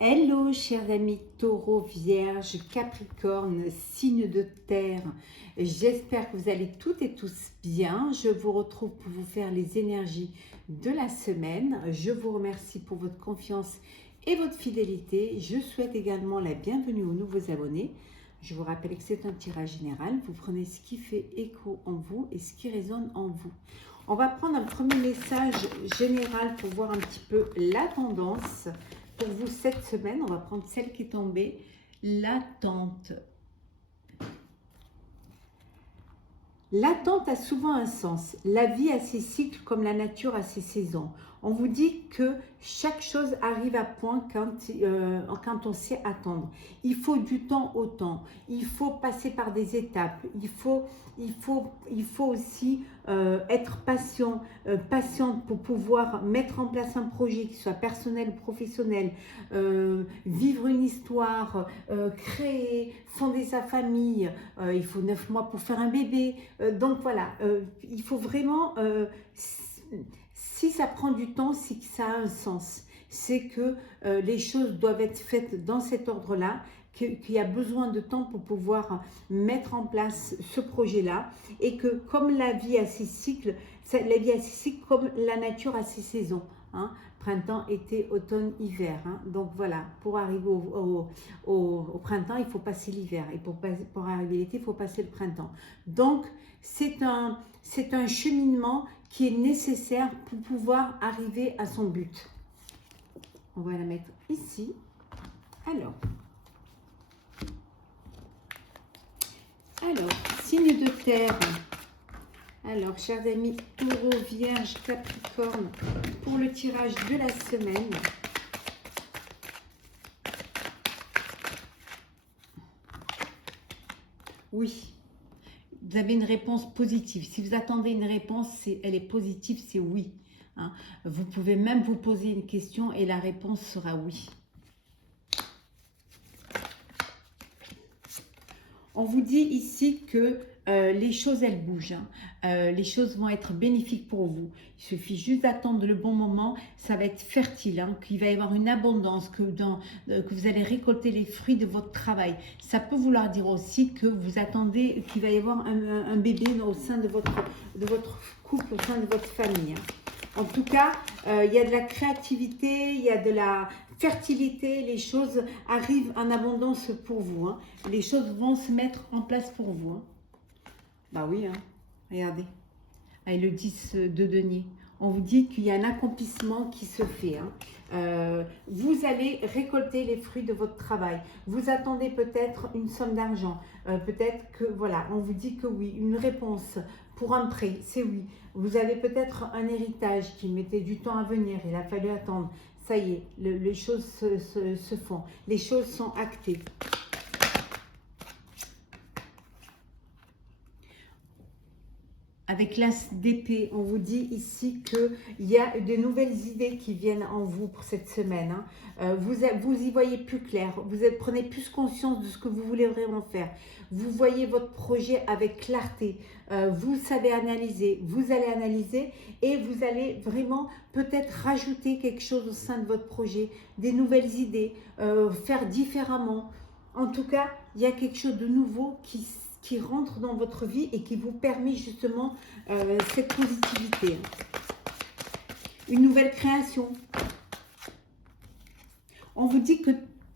Hello chers amis Taureau, Vierge, Capricorne, signe de terre. J'espère que vous allez toutes et tous bien. Je vous retrouve pour vous faire les énergies de la semaine. Je vous remercie pour votre confiance et votre fidélité. Je souhaite également la bienvenue aux nouveaux abonnés. Je vous rappelle que c'est un tirage général. Vous prenez ce qui fait écho en vous et ce qui résonne en vous. On va prendre un premier message général pour voir un petit peu la tendance. Pour vous cette semaine, on va prendre celle qui est tombée, l'attente. L'attente a souvent un sens. La vie a ses cycles comme la nature a ses saisons. On vous dit que chaque chose arrive à point quand on sait attendre. Il faut du temps au temps. Il faut passer par des étapes. Il faut aussi être patiente pour pouvoir mettre en place un projet qui soit personnel ou professionnel, vivre une histoire, créer, fonder sa famille. Il faut 9 mois pour faire un bébé. Donc voilà, il faut vraiment... si ça prend du temps, c'est que ça a un sens. C'est que les choses doivent être faites dans cet ordre-là, qu'il y a besoin de temps pour pouvoir mettre en place ce projet-là. Et que comme la vie a ses cycles, comme la nature a ses saisons. Hein, printemps, été, automne, hiver. Hein. Donc voilà, pour arriver au printemps, il faut passer l'hiver. Et pour arriver à l'été, il faut passer le printemps. Donc, c'est un cheminement qui est nécessaire pour pouvoir arriver à son but. On va la mettre ici. Alors, signe de terre. Alors, chers amis, Taureau, Vierge, Capricorne, pour le tirage de la semaine. Oui, vous avez une réponse positive. Si vous attendez une réponse, elle est positive, c'est oui. Hein. Vous pouvez même vous poser une question et la réponse sera oui. On vous dit ici que les choses, elles bougent. Hein. Les choses vont être bénéfiques pour vous. Il suffit juste d'attendre le bon moment. Ça va être fertile, hein, qu'il va y avoir une abondance, que vous allez récolter les fruits de votre travail. Ça peut vouloir dire aussi que vous attendez qu'il va y avoir un bébé au sein de votre couple, au sein de votre famille. Hein. En tout cas, il y a de la créativité, il y a de la fertilité, les choses arrivent en abondance pour vous. Hein. Les choses vont se mettre en place pour vous. Hein. Bah oui, hein. Regardez. Avec le 10 de denier. On vous dit qu'il y a un accomplissement qui se fait. Hein. Vous allez récolter les fruits de votre travail. Vous attendez peut-être une somme d'argent. Peut-être que, voilà, on vous dit que oui. Une réponse pour un prêt, c'est oui. Vous avez peut-être un héritage qui mettait du temps à venir. Il a fallu attendre. Ça y est, les choses se font. Les choses sont actées. Avec l'as d'épée, on vous dit ici qu'il y a de nouvelles idées qui viennent en vous pour cette semaine. Hein. Vous y voyez plus clair, prenez plus conscience de ce que vous voulez vraiment faire. Vous voyez votre projet avec clarté, vous savez analyser, vous allez analyser et vous allez vraiment peut-être rajouter quelque chose au sein de votre projet, des nouvelles idées, faire différemment. En tout cas, il y a quelque chose de nouveau qui rentre dans votre vie et qui vous permet justement cette positivité. Une nouvelle création. On vous dit que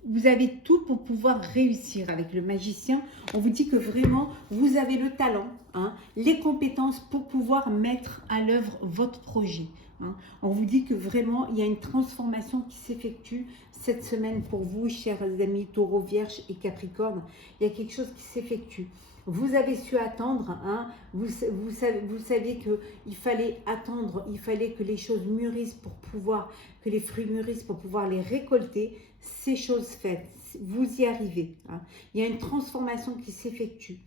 vous avez tout pour pouvoir réussir avec le magicien. On vous dit que vraiment, vous avez le talent, hein, les compétences pour pouvoir mettre à l'œuvre votre projet. Hein. On vous dit que vraiment, il y a une transformation qui s'effectue cette semaine pour vous, chers amis Taureau, Vierge et Capricorne. Il y a quelque chose qui s'effectue. Vous avez su attendre, hein, vous saviez qu'il fallait attendre, il fallait que les choses mûrissent que les fruits mûrissent pour pouvoir les récolter. Ces choses faites, vous y arrivez. Hein. Il y a une transformation qui s'effectue.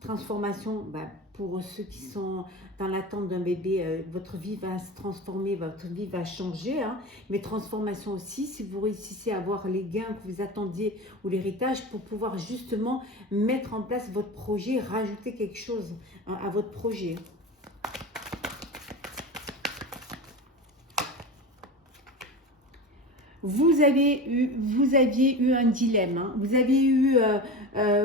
Transformation, pour ceux qui sont dans l'attente d'un bébé, votre vie va se transformer, votre vie va changer. Hein. Mais transformation aussi, si vous réussissez à avoir les gains que vous attendiez ou l'héritage pour pouvoir justement mettre en place votre projet, rajouter quelque chose, hein, à votre projet. vous aviez eu un dilemme, hein. Vous avez eu,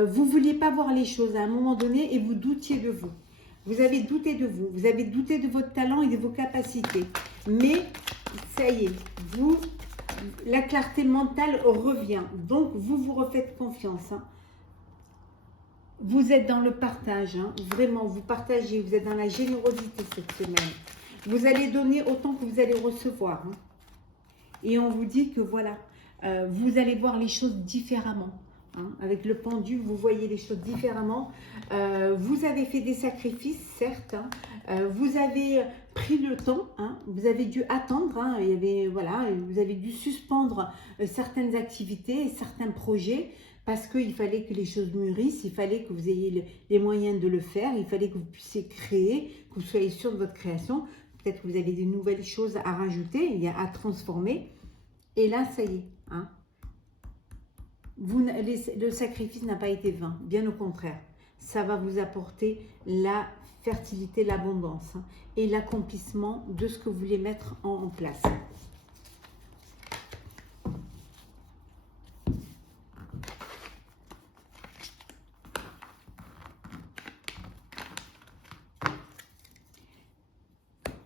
vous vouliez pas voir les choses à un moment donné et vous doutiez de vous. Vous avez douté de vous, vous avez douté de votre talent et de vos capacités. Mais ça y est, la clarté mentale revient. Donc, vous vous refaites confiance, hein. Vous êtes dans le partage, hein. Vraiment, vous partagez, vous êtes dans la générosité cette semaine. Vous allez donner autant que vous allez recevoir, hein. Et on vous dit que voilà, vous allez voir les choses différemment, hein. Avec le pendu, vous voyez les choses différemment. Vous avez fait des sacrifices, certes, hein. Vous avez pris le temps, hein. Vous avez dû attendre, hein. Il y avait, voilà, vous avez dû suspendre certaines activités, certains projets, parce qu'il fallait que les choses mûrissent, il fallait que vous ayez les moyens de le faire, il fallait que vous puissiez créer, que vous soyez sûr de votre création. Peut-être que vous avez des nouvelles choses à rajouter, à transformer. Et là, ça y est, hein. Le sacrifice n'a pas été vain, bien au contraire. Ça va vous apporter la fertilité, l'abondance, hein, et l'accomplissement de ce que vous voulez mettre en place.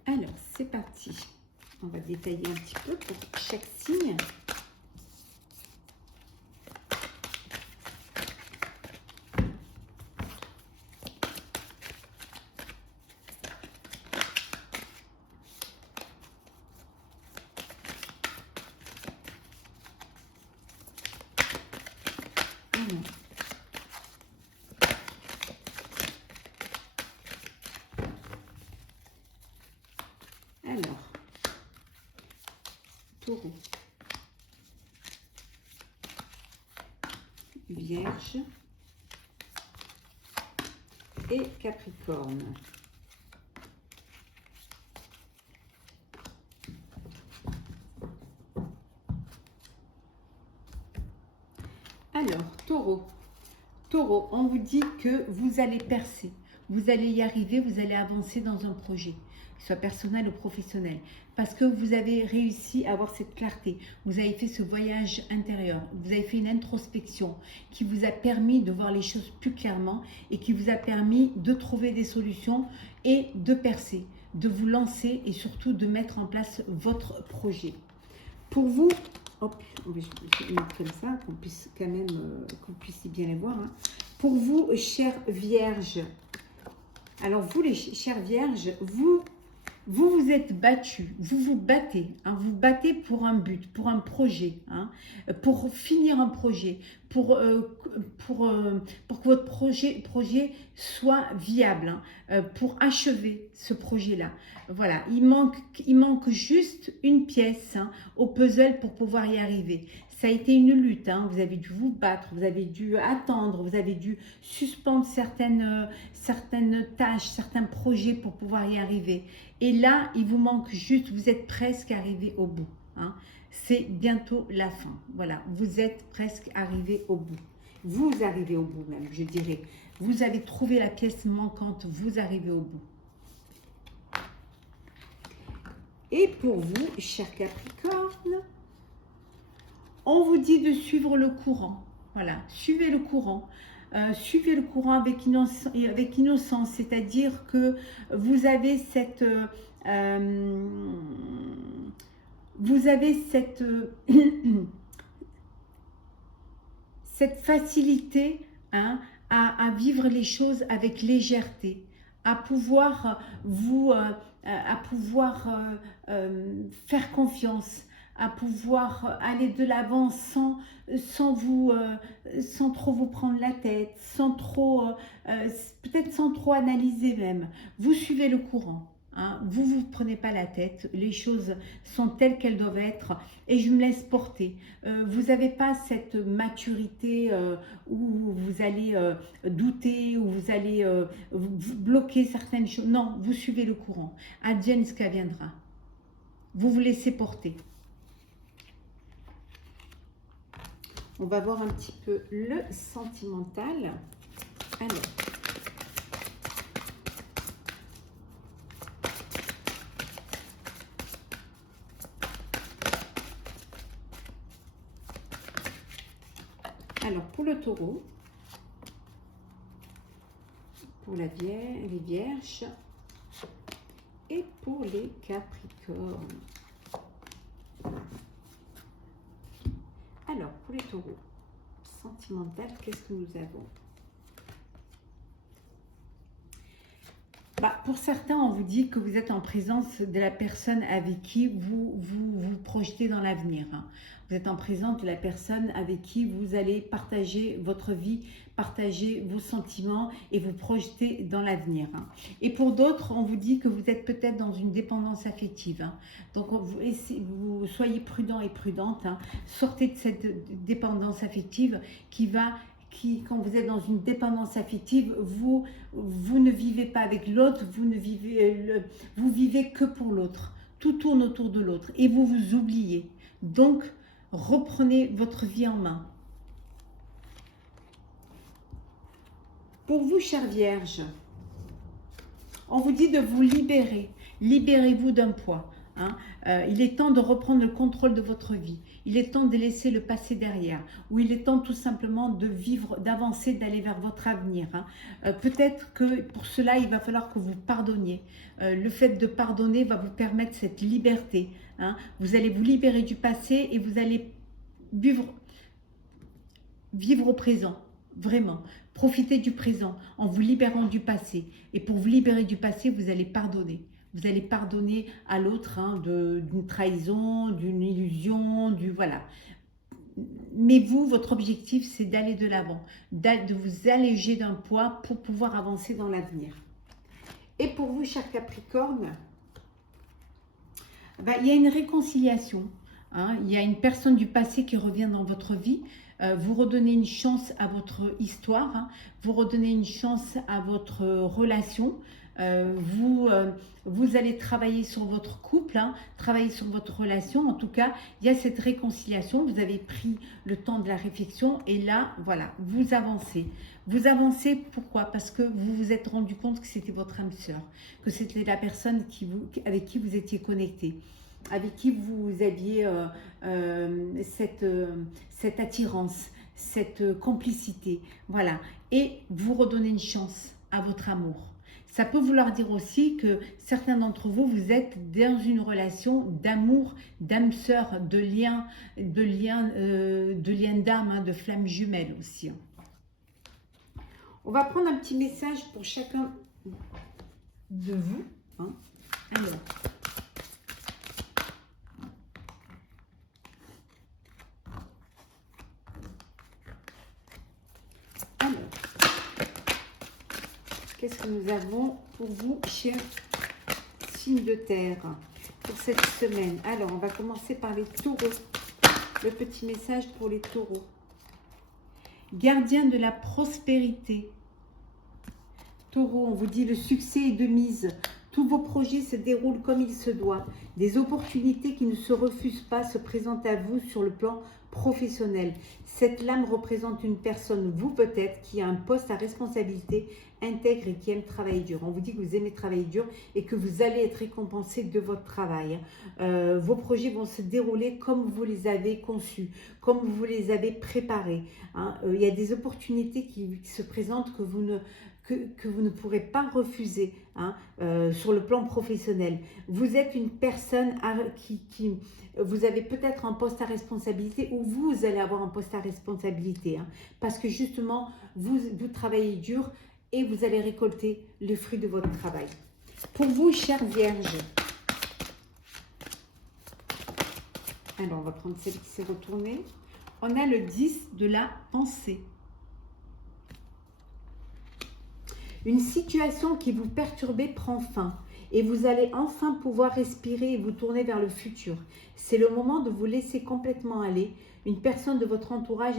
Alors, c'est parti. On va détailler un petit peu pour chaque signe. Alors, Taureau, Vierge et Capricorne. Alors, Taureau, on vous dit que vous allez percer, vous allez y arriver, vous allez avancer dans un projet, qu'il soit personnel ou professionnel, parce que vous avez réussi à avoir cette clarté, vous avez fait ce voyage intérieur, vous avez fait une introspection qui vous a permis de voir les choses plus clairement et qui vous a permis de trouver des solutions et de percer, de vous lancer et surtout de mettre en place votre projet. Pour vous, hop, je vais mettre comme ça, qu'on puisse quand même, qu'on puisse bien les voir, hein. Pour vous, chères vierges, alors vous les chères vierges, vous êtes battus, vous vous battez, hein, vous battez pour un but, pour un projet, hein, pour finir un projet, pour que votre projet soit viable, hein, pour achever ce projet-là. Voilà, il manque juste une pièce, hein, au puzzle pour pouvoir y arriver. Ça a été une lutte, hein, vous avez dû vous battre, vous avez dû attendre, vous avez dû suspendre certaines tâches, certains projets pour pouvoir y arriver. Et là, il vous manque juste, vous êtes presque arrivé au bout, hein. C'est bientôt la fin. Voilà, vous êtes presque arrivé au bout. Vous arrivez au bout même, je dirais. Vous avez trouvé la pièce manquante, vous arrivez au bout. Et pour vous, chers Capricorne, on vous dit de suivre le courant. Voilà, suivez le courant. Suivez le courant avec innocence, c'est-à-dire que vous avez cette cette facilité, hein, à vivre les choses avec légèreté, à pouvoir faire confiance, à pouvoir aller de l'avant sans trop vous prendre la tête, peut-être sans trop analyser même. Vous suivez le courant, hein, vous prenez pas la tête, les choses sont telles qu'elles doivent être et je me laisse porter. Vous n'avez pas cette maturité où vous allez douter, où vous allez bloquer certaines choses. Non, vous suivez le courant. Advienne ce qu'adviendra. Vous vous laissez porter. On va voir un petit peu le sentimental. Alors, Alors, pour le taureau, pour les vierges et pour les capricornes. Alors, pour les taureaux, sentimental, qu'est-ce que nous avons? Pour certains, on vous dit que vous êtes en présence de la personne avec qui vous projetez dans l'avenir. Vous êtes en présence de la personne avec qui vous allez partager votre vie, partager vos sentiments et vous projeter dans l'avenir. Et pour d'autres, on vous dit que vous êtes peut-être dans une dépendance affective. Donc, vous soyez prudent et prudente. Sortez de cette dépendance affective quand vous êtes dans une dépendance affective, vous ne vivez pas avec l'autre, vous vivez que pour l'autre. Tout tourne autour de l'autre et vous vous oubliez. Donc, reprenez votre vie en main. Pour vous, chère Vierge, on vous dit de vous libérer. Libérez-vous d'un poids. Il est temps de reprendre le contrôle de votre vie. Il est temps de laisser le passé derrière. Ou il est temps tout simplement de vivre, d'avancer, d'aller vers votre avenir. Peut-être que pour cela, il va falloir que vous pardonniez. Le fait de pardonner va vous permettre cette liberté. Vous allez vous libérer du passé et vous allez vivre au présent. Vraiment. Profitez du présent en vous libérant du passé. Et pour vous libérer du passé, vous allez pardonner. Vous allez pardonner à l'autre d'une trahison, d'une illusion, voilà. Mais vous, votre objectif, c'est d'aller de l'avant, de vous alléger d'un poids pour pouvoir avancer dans l'avenir. Et pour vous, cher Capricorne, il y a une réconciliation. Il y a une personne du passé qui revient dans votre vie. Vous redonnez une chance à votre histoire. Vous redonnez une chance à votre relation. Vous allez travailler sur votre couple, travailler sur votre relation. En tout cas, il y a cette réconciliation. Vous avez pris le temps de la réflexion et là, voilà, vous avancez. Vous avancez, pourquoi? Parce que vous vous êtes rendu compte que c'était votre âme sœur, que c'était la personne avec qui vous étiez connecté, avec qui vous aviez cette attirance, cette complicité. Voilà. Et vous redonnez une chance à votre amour. Ça peut vouloir dire aussi que certains d'entre vous, vous êtes dans une relation d'amour, d'âme sœur, de lien d'âme, de flamme jumelle aussi. On va prendre un petit message pour chacun de vous. Alors. Qu'est-ce que nous avons pour vous, chers signes de terre, pour cette semaine? Alors, on va commencer par les taureaux. Le petit message pour les taureaux. Gardien de la prospérité. Taureau, on vous dit le succès est de mise. Tous vos projets se déroulent comme il se doit. Des opportunités qui ne se refusent pas se présentent à vous sur le plan professionnel. Cette lame représente une personne, vous peut-être, qui a un poste à responsabilité, intègre et qui aime travailler dur. On vous dit que vous aimez travailler dur et que vous allez être récompensé de votre travail. Vos projets vont se dérouler comme vous les avez conçus, comme vous les avez préparés. Il y a des opportunités qui se présentent que vous ne pourrez pas refuser sur le plan professionnel. Vous êtes une personne vous avez peut-être un poste à responsabilité ou vous allez avoir un poste à responsabilité parce que justement, vous travaillez dur et vous allez récolter le fruit de votre travail. Pour vous, chère Vierge, alors on va prendre celle qui s'est retournée. On a le 10 de la pensée. Une situation qui vous perturbait prend fin et vous allez enfin pouvoir respirer et vous tourner vers le futur. C'est le moment de vous laisser complètement aller. Une personne de votre entourage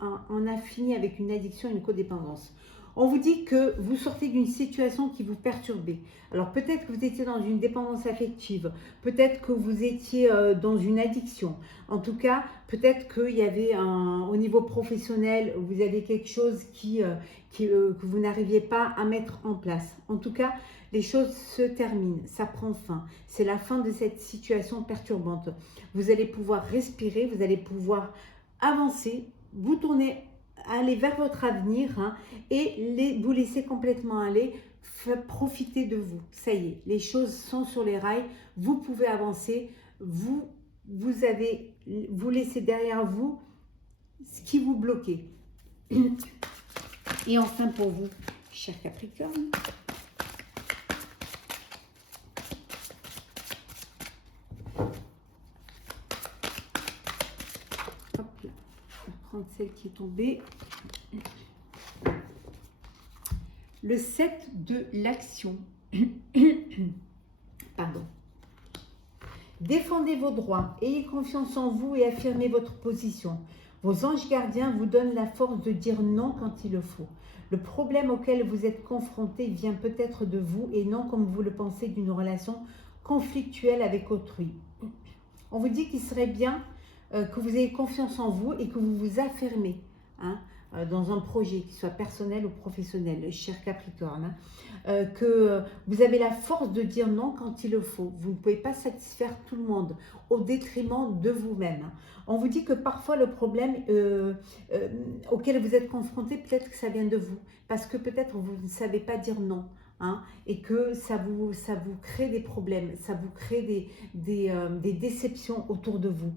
en a fini avec une addiction et une codépendance. On vous dit que vous sortez d'une situation qui vous perturbait. Alors peut-être que vous étiez dans une dépendance affective, peut-être que vous étiez dans une addiction. En tout cas, peut-être qu'il y avait au niveau professionnel, vous avez quelque chose que vous n'arriviez pas à mettre en place. En tout cas, les choses se terminent, ça prend fin. C'est la fin de cette situation perturbante. Vous allez pouvoir respirer, vous allez pouvoir avancer, vous tourner aller vers votre avenir, hein, et vous laisser complètement aller, profiter de vous. Ça y est, les choses sont sur les rails, vous pouvez avancer, vous laissez derrière vous ce qui vous bloquait. Et enfin pour vous, cher Capricorne, hop là, je vais prendre celle qui est tombée. Le 7 de l'action. Pardon. Défendez vos droits, ayez confiance en vous et affirmez votre position. Vos anges gardiens vous donnent la force de dire non quand il le faut. Le problème auquel vous êtes confronté vient peut-être de vous et non, comme vous le pensez, d'une relation conflictuelle avec autrui. On vous dit qu'il serait bien que vous ayez confiance en vous et que vous vous affirmez, hein, dans un projet, qui soit personnel ou professionnel, cher Capricorne, hein, que vous avez la force de dire non quand il le faut. Vous ne pouvez pas satisfaire tout le monde au détriment de vous-même. On vous dit que parfois le problème auquel vous êtes confronté, peut-être que ça vient de vous, parce que peut-être vous ne savez pas dire non. Hein, et que ça vous crée des problèmes, ça vous crée des déceptions autour de vous.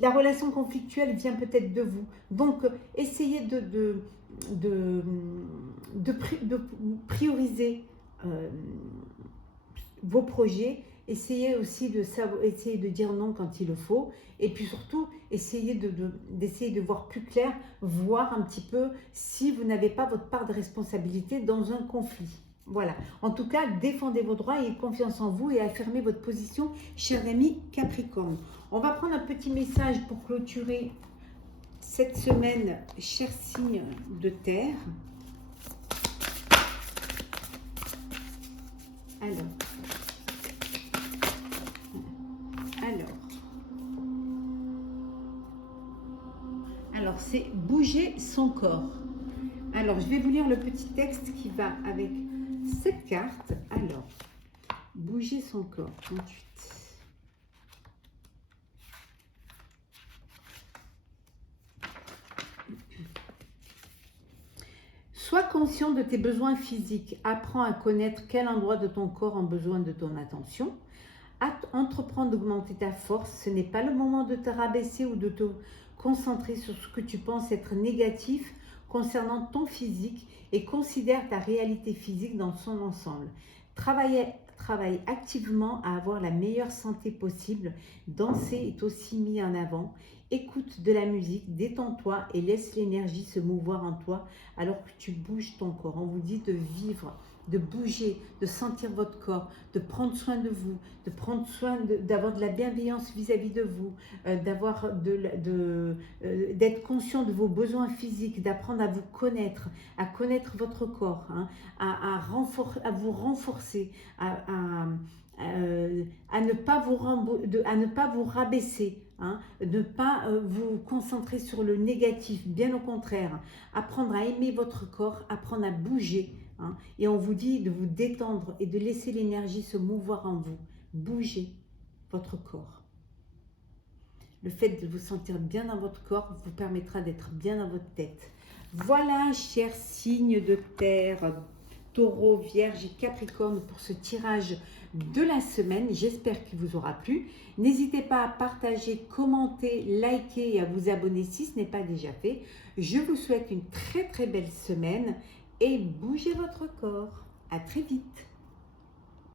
La relation conflictuelle vient peut-être de vous. Donc, essayez de prioriser vos projets. Essayez aussi de dire non quand il le faut. Et puis surtout, essayez d'essayer de voir plus clair, voir un petit peu si vous n'avez pas votre part de responsabilité dans un conflit. Voilà. En tout cas, défendez vos droits, ayez confiance en vous et affirmez votre position, cher ami Capricorne. On va prendre un petit message pour clôturer cette semaine, cher signe de terre. Alors c'est bouger son corps. Alors, je vais vous lire le petit texte qui va avec cette carte. Alors, bouger son corps, 38. Sois conscient de tes besoins physiques. Apprends à connaître quel endroit de ton corps a besoin de ton attention. Entreprends d'augmenter ta force. Ce n'est pas le moment de te rabaisser ou de te concentrer sur ce que tu penses être négatif concernant ton physique et considère ta réalité physique dans son ensemble. Travaille activement à avoir la meilleure santé possible. Danser est aussi mis en avant. Écoute de la musique, détends-toi et laisse l'énergie se mouvoir en toi alors que tu bouges ton corps. On vous dit de vivre, de bouger, de sentir votre corps, de prendre soin de vous, de prendre soin d'avoir de la bienveillance vis-à-vis de vous, d'être conscient de vos besoins physiques, d'apprendre à vous connaître, à connaître votre corps, hein, à vous renforcer, à ne pas vous rabaisser, hein, ne pas vous concentrer sur le négatif, bien au contraire, apprendre à aimer votre corps, apprendre à bouger, hein, et on vous dit de vous détendre et de laisser l'énergie se mouvoir en vous. Bougez votre corps. Le fait de vous sentir bien dans votre corps vous permettra d'être bien dans votre tête. Voilà, chers signes de terre, Taureau, Vierge et Capricorne pour ce tirage de la semaine. J'espère qu'il vous aura plu. N'hésitez pas à partager, commenter, liker et à vous abonner si ce n'est pas déjà fait. Je vous souhaite une très très belle semaine et bougez votre corps. À très vite.